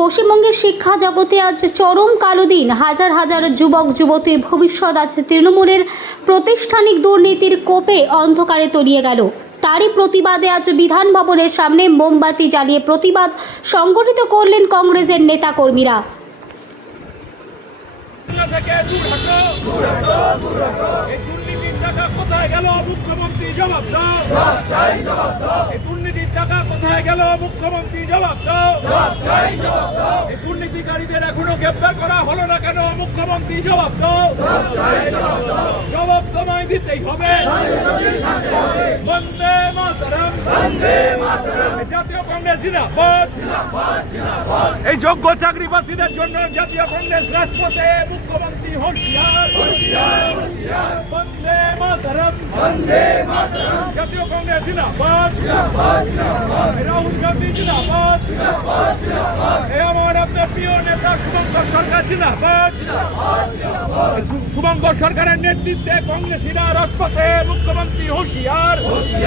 পশ্চিমবঙ্গের শিক্ষা জগতে আজ চরম কালো দিন। হাজার হাজার যুবক যুবতীর ভবিষ্যৎ আজ তৃণমূলের প্রতিষ্ঠানিক দুর্নীতির কোপে অন্ধকারে তলিয়ে গেল। তারই প্রতিবাদে আজ বিধান ভবনের সামনে মোমবাতি জ্বালিয়ে প্রতিবাদ সংগঠিত করলেন কংগ্রেসের নেতাকর্মীরা। বাংলা থেকে দূর হাটো এই দুর্নীতির টাকা কোথায় গেল? মুখ্যমন্ত্রী জবাব দাও এই দুর্নীতির টাকা কোথায় গেল মুখ্যমন্ত্রী জবাব দাও এই দুর্নীতিকারীদের এখনও গ্রেপ্তার করা হলো না কেন মুখ্যমন্ত্রী জবাব দাও জবাব তোমায় দিতেই হবে। বন্দে মাতরম। জাতীয় কংগ্রেস জিন্দাবাদ। এই যোগ্য চাকরি প্রার্থীদের জন্য জাতীয় কংগ্রেস রাজপথে মুখ্যমন্ত্রী হুঁশিয়ার। বন্দে মাতরম। জাতীয় কংগ্রেস জিন্দাবাদ। রাহুল গান্ধী জিন্দাবাদ। এ আমার আপনার প্রিয় নেতা শুভঙ্কর সরকার, জিন্দাবাদ। শুভঙ্কর সরকারের নেতৃত্বে কংগ্রেসীরা রাজপথে মুখ্যমন্ত্রী হুঁশিয়ার। বন্দে